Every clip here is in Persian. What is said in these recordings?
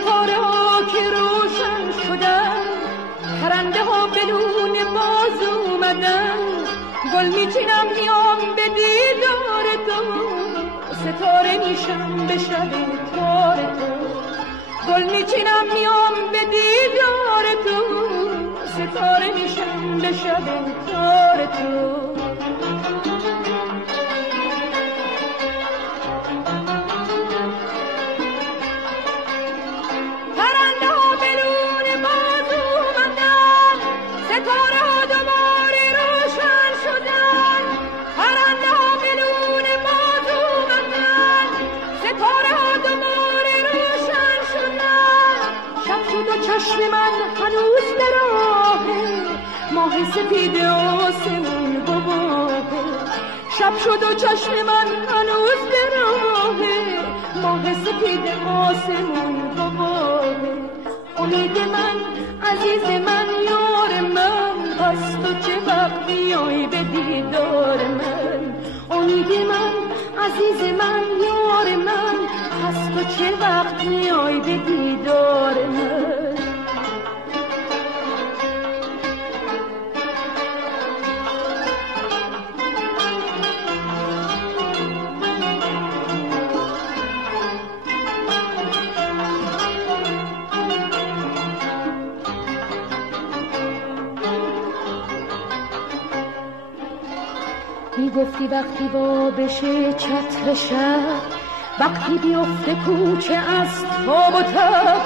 ستاره ها که روشن شدن، پرنده ها بدون باز اومدن، گل میچینم میام به دیدار تو، ستاره میشم به شب تار تو، گل میچینم میام به دیدار تو، ستاره میشم به شب تار تو. چشم من هنوز در راهه، ماه سپید آسمون گواهه، شب شد و چشم من هنوز در راهه، ماه سپید آسمون گواهه. امید من عزیز من یار من، پس تو چه وقت بیای به دیدار من. امید من عزیز من یار من، پس تو چه وقت بیای به دیدار من. میگفتی وقتی با بشه چتر شب، وقتی بیفته کوچه از تاب و تب،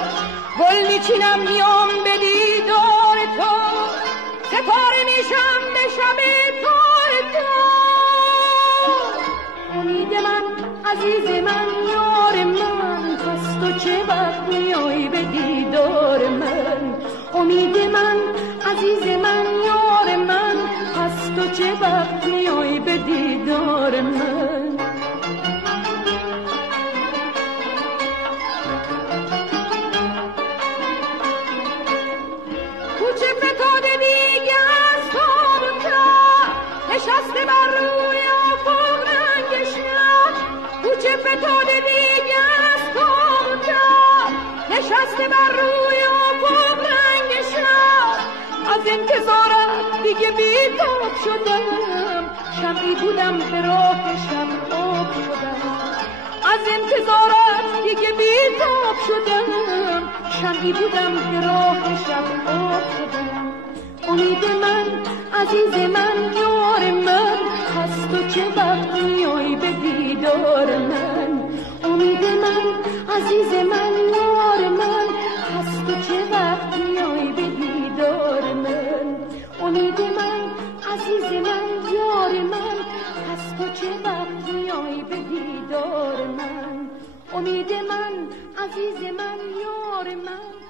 گل میچینم میام به دیدار تو، ستاره میشم به شب تار تو. امید من عزیز من یار من، پس تو چه وقت میای به دیدار من. امید من عزیز من یار من، پس تو چه وقت میای به دیدار من. کوچه فتاده دیگه از تاب و تب، نشسته بر روی افق رنگ شب. کوچه فتاده دیگه از تاب و تب، نشسته بر روی افق رنگ شب. از انتظارت دیگه بی‌تاب شدم، شمعی بودم به راه شب آب شدم. از انتظارت دیگه بی‌تاب شدم، شمعی بودم به راه شب آب شدم. امید من عزیز من یار من، پس تو چه وقت میای به دیدار من. امید من عزیز من یار من، پس تو چه وقت میای به دیدار من. امید من عزیز من یار من، پس تو چه وقت میای به دیدار من. امید من عزیز من یار من.